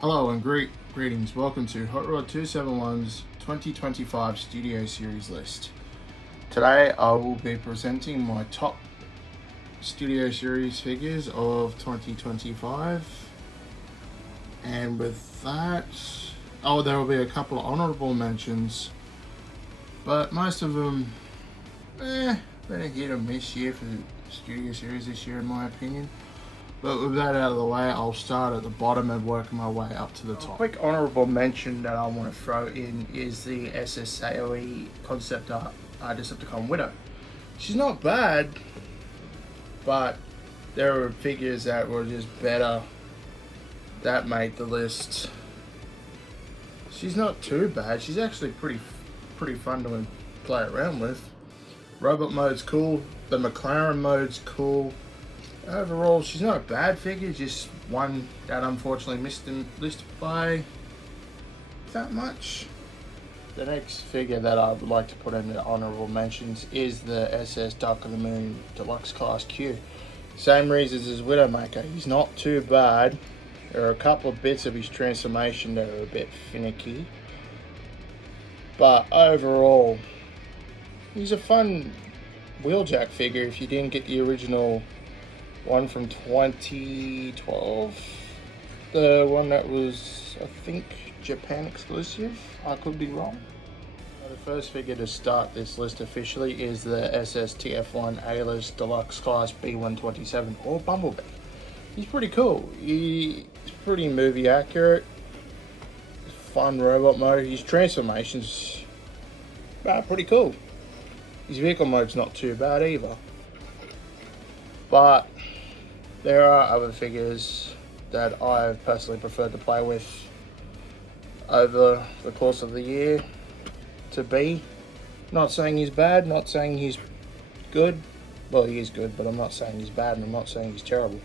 Hello and greetings. Welcome to Hot Rod 271's 2025 Studio Series list. Today I will be presenting my top Studio Series figures of 2025. And with that, there will be a couple of honorable mentions, but most of them, been a hit or miss year for the Studio Series this year in my opinion. But with that out of the way, I'll start at the bottom and work my way up to the top. A quick honourable mention that I want to throw in is the SSAOE concept art Decepticon Widow. She's not bad, but there were figures that were just better that made the list. She's not too bad. She's actually pretty fun to play around with. Robot mode's cool. The McLaren mode's cool. Overall, she's not a bad figure, just one that unfortunately missed the list by that much. The next figure that I would like to put in the honourable mentions is the SS Dark of the Moon Deluxe Class Q. Same reasons as Widowmaker, he's not too bad. There are a couple of bits of his transformation that are a bit finicky, but overall, he's a fun wheeljack figure if you didn't get the original one from 2012, the one that was, I think, Japan exclusive. I could be wrong. The first figure to start this list officially is the SSTF1 A-List Deluxe Class B127, or Bumblebee. He's pretty cool. He's pretty movie accurate. Fun robot mode. His transformations are pretty cool. His vehicle mode's not too bad either. But there are other figures that I've personally preferred to play with over the course of the year to be. Not saying he's bad, not saying he's good. Well, he is good, but I'm not saying he's bad and I'm not saying he's terrible.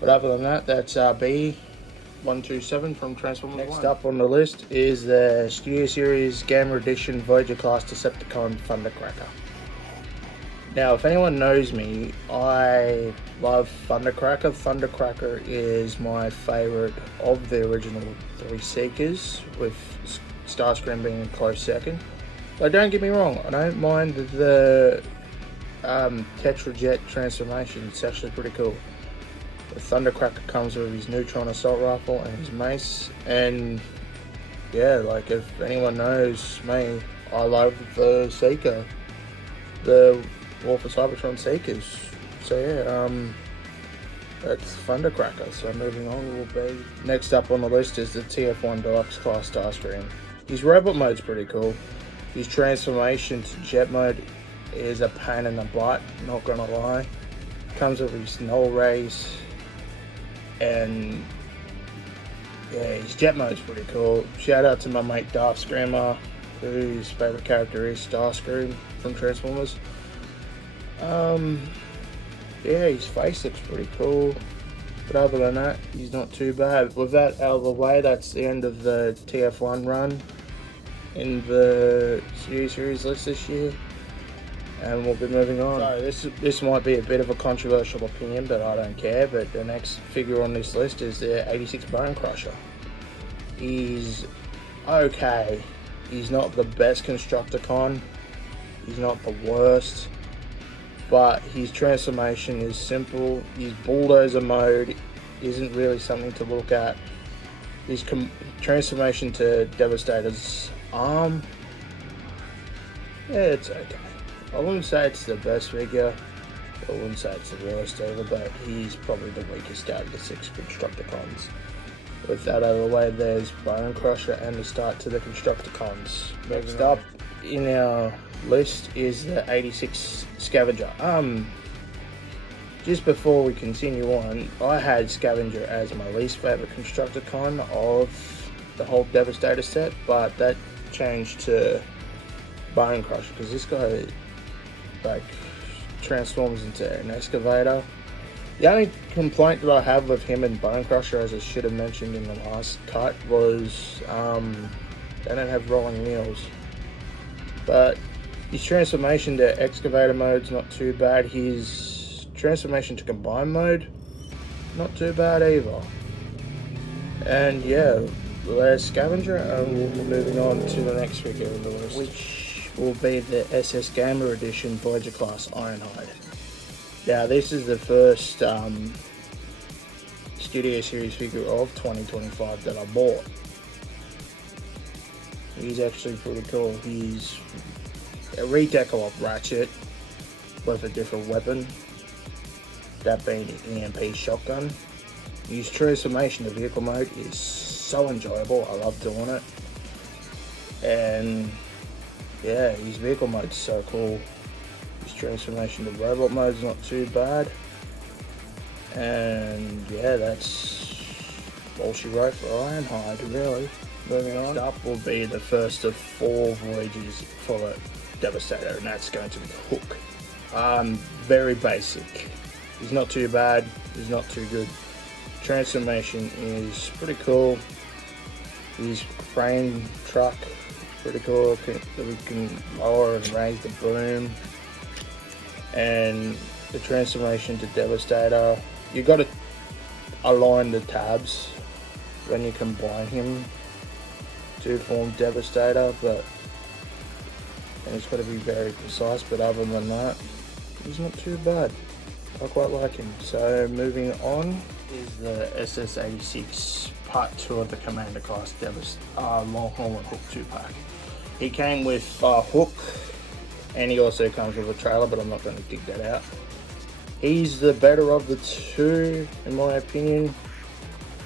But other than that, that's B127 from Transformers. Next up on the list is the Studio Series Gamma Edition Voyager Class Decepticon Thundercracker. Now, if anyone knows me, I love Thundercracker. Thundercracker is my favourite of the original three Seekers, with Starscream being a close second. But don't get me wrong, I don't mind the Tetrajet transformation. It's actually pretty cool. The Thundercracker comes with his neutron assault rifle and his mace, and yeah, like if anyone knows me, I love the Seeker, the War for Cybertron Seekers. So yeah, that's Thundercracker. So moving on will be, next up on the list is the TF1 Deluxe Class Starscream. His robot mode's pretty cool. His transformation to jet mode is a pain in the butt, not gonna lie. Comes with his null rays, and yeah, his jet mode's pretty cool. Shout out to my mate Darth Screamer, whose favourite character is Starscream from Transformers. Yeah, his face looks pretty cool, but other than that, he's not too bad. With that out of the way, that's the end of the TF1 run in the Studio Series list this year, and we'll be moving on. So this might be a bit of a controversial opinion, but I don't care. But the next figure on this list is the 86 Bone Crusher. He's okay. He's not the best Constructicon. He's not the worst. But his transformation is simple. His bulldozer mode isn't really something to look at. His transformation to Devastator's arm, yeah, it's okay. I wouldn't say it's the best figure. I wouldn't say it's the worst either, but he's probably the weakest out of the 6 Constructicons. With that out of the way, there's Bone Crusher and the start to the Constructicons. Next up in our list is the 86 Scavenger. Just before we continue on, I had Scavenger as my least favourite Constructicon of the whole Devastator set, but that changed to Bone Crusher because this guy like transforms into an excavator. The only complaint that I have with him and Bone Crusher, as I should have mentioned in the last cut, was they don't have rolling wheels. But his transformation to excavator mode's not too bad. His transformation to combine mode, not too bad either. And yeah, there's Scavenger, and we'll be moving on to the next figure in the list, which will be the SS Gamer Edition Voyager Class Ironhide. Now, this is the first Studio Series figure of 2025 that I bought. He's actually pretty cool. He's a redeco of Ratchet with a different weapon, that being the EMP shotgun. His transformation to vehicle mode is so enjoyable. I love doing it. And yeah, his vehicle mode's so cool. His transformation to robot mode's not too bad. And yeah, that's all she wrote for Ironhide, really. Moving on. Next up will be the first of 4 voyages for the Devastator, and that's going to be Hook. Very basic. He's not too bad, he's not too good. Transformation is pretty cool. His frame truck, pretty cool, that we can lower and raise the boom. And the transformation to Devastator, you got to align the tabs when you combine him to form Devastator, and it's got to be very precise, but other than that, he's not too bad. I quite like him. So moving on is the SS86 Part 2 of the Commander Class Long Haul and Hook 2-pack. He came with Hook, and he also comes with a trailer, but I'm not going to dig that out. He's the better of the two, in my opinion.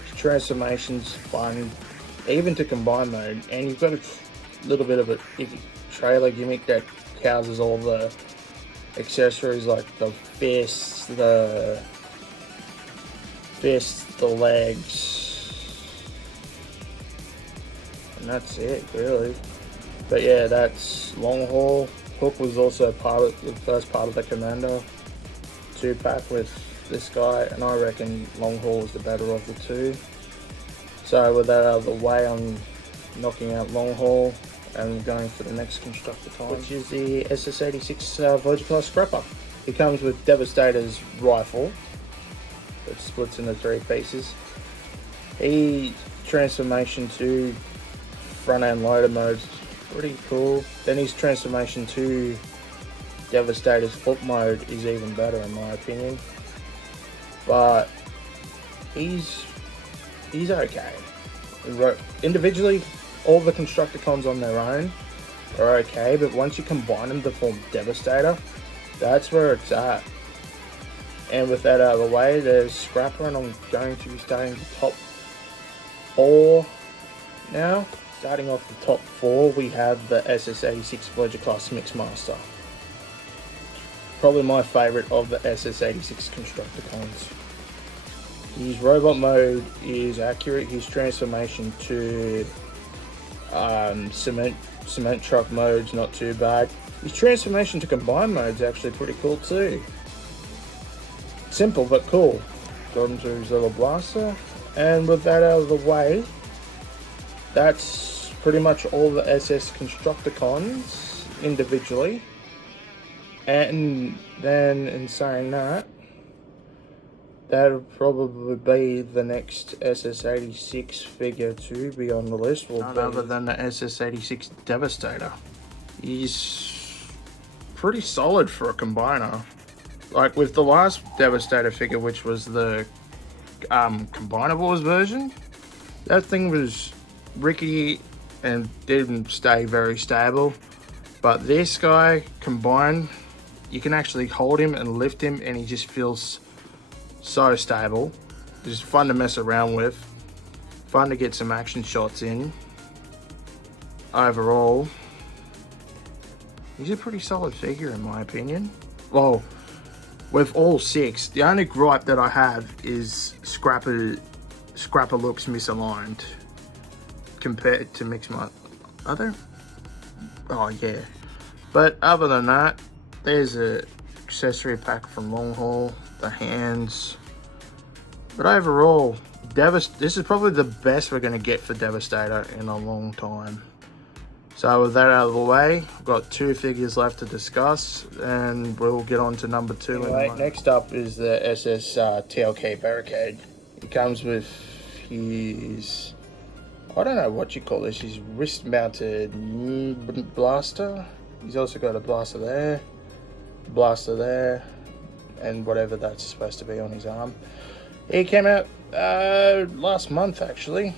His transformation's fun, even to combine mode, and you've got a little bit of a trailer gimmick that houses all the accessories like the fists, the legs, and that's it really. But yeah, that's Long Haul. Hook was also the first part of the Commander 2-pack with this guy, and I reckon Long Haul is the better of the two. So with that out of the way, I'm knocking out Long Haul and going for the next Constructicon, which is the SS86 Voyager Class Scrapper. It comes with Devastator's rifle. It splits into 3 pieces. He transformation to front end loader mode's pretty cool. Then his transformation to Devastator's foot mode is even better in my opinion. But he's okay. Individually, all the Constructicons on their own are okay, but once you combine them to form Devastator, that's where it's at. And with that out of the way, there's Scrapper, and I'm going to be starting the top 4 now. Starting off the top 4, we have the SS86 Voyager Class Mixmaster. Probably my favourite of the SS86 Constructicons. His robot mode is accurate. His transformation to cement truck mode's not too bad. His transformation to combine mode's actually pretty cool too. Simple but cool. Got him to his little blaster. And with that out of the way, that's pretty much all the SS Constructicons individually. And then in saying that, that'll probably be the next SS86 figure to be on the list. None other than the SS86 Devastator. He's pretty solid for a combiner. Like with the last Devastator figure, which was the Combinables version, that thing was rickety and didn't stay very stable. But this guy combined, you can actually hold him and lift him, and he just feels so stable. Just fun to mess around with, fun to get some action shots in. Overall, he's a pretty solid figure in my opinion. Well, with all 6, the only gripe that I have is Scrapper looks misaligned compared to Mixmaster. Oh yeah, but other than that, there's a accessory pack from Long Haul, the hands. But overall, this is probably the best we're going to get for Devastator in a long time. So with that out of the way, I've got 2 figures left to discuss, and we'll get on to number 2. Anyway, next up is the SS TLK Barricade. It comes with his, I don't know what you call this, his wrist mounted blaster. He's also got a blaster there, and whatever that's supposed to be on his arm. He came out last month actually.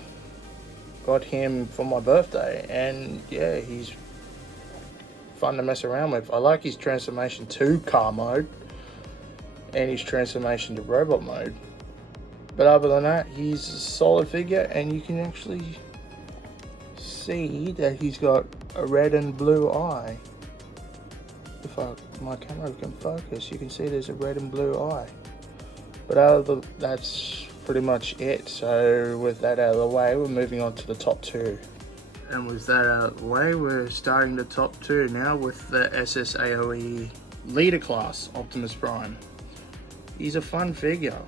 Got him for my birthday, and yeah, he's fun to mess around with. I like his transformation to car mode and his transformation to robot mode. But other than that, he's a solid figure, and you can actually see that he's got a red and blue eye. If my camera can focus, you can see there's a red and blue eye. But that's pretty much it. So with that out of the way, we're moving on to the top two. And with that out of the way, we're starting the top two now with the SSAOE leader class, Optimus Prime. He's a fun figure.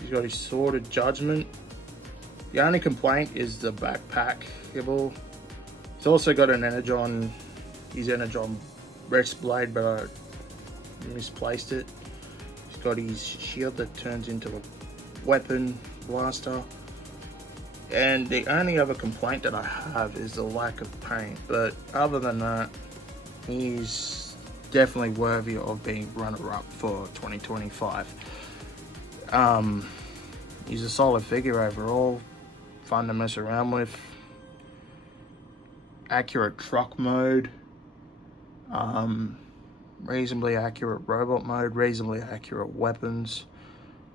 He's got his Sword of Judgment. The only complaint is the backpack kibble. He's also got his Energon wrist blade, but I misplaced it. He's got his shield that turns into a weapon blaster. And the only other complaint that I have is the lack of paint. But other than that, he's definitely worthy of being runner-up for 2025. He's a solid figure overall, fun to mess around with, accurate truck mode, reasonably accurate robot mode, reasonably accurate weapons.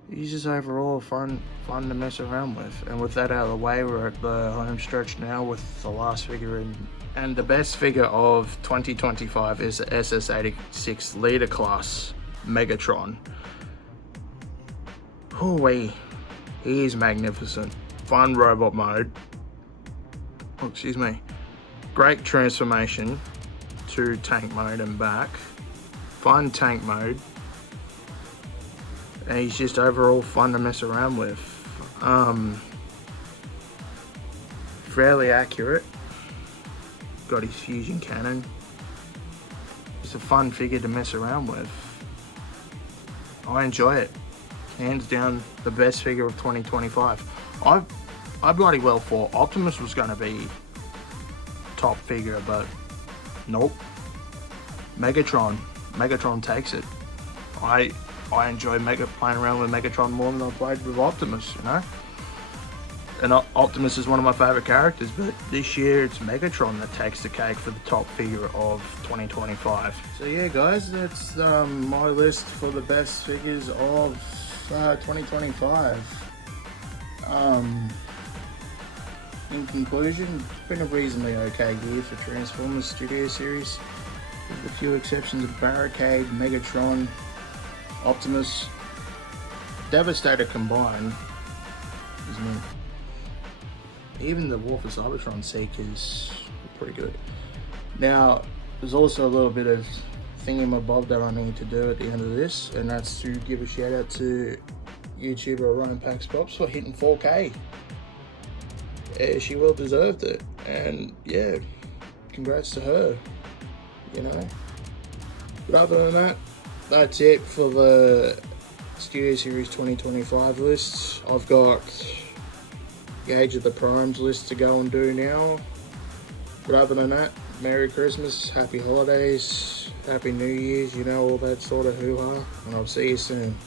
He's just overall fun to mess around with. And with that out of the way, we're at the home stretch now with the last figure in. And the best figure of 2025 is the SS86 leader class Megatron. Hoo-wee, he is magnificent. Fun robot mode. Oh, excuse me. Great transformation to tank mode and back. Fun tank mode. And he's just overall fun to mess around with. Fairly accurate. Got his fusion cannon. It's a fun figure to mess around with. I enjoy it. Hands down the best figure of 2025. I bloody well thought Optimus was going to be top figure, but nope. Megatron takes it. I enjoy playing around with Megatron more than I played with Optimus, you know? And Optimus is one of my favourite characters, but this year it's Megatron that takes the cake for the top figure of 2025. So yeah guys, that's my list for the best figures of 2025 in conclusion, it's been a reasonably okay year for Transformers Studio Series, with a few exceptions of Barricade, Megatron, Optimus, Devastator combined is mint. Even the War for Cybertron Seekers are pretty good. Now, there's also a little bit of thingamabob that I need to do at the end of this, and that's to give a shout out to YouTuber Ryan Pax Pops for hitting 4K. Yeah, she well deserved it, and yeah, congrats to her, you know. But other than that, that's it for the Studio Series 2025 lists. I've got Age of the Primes list to go and do now. But other than that, Merry Christmas, Happy Holidays, Happy New Year's, you know, all that sort of hoo-ha, and I'll see you soon.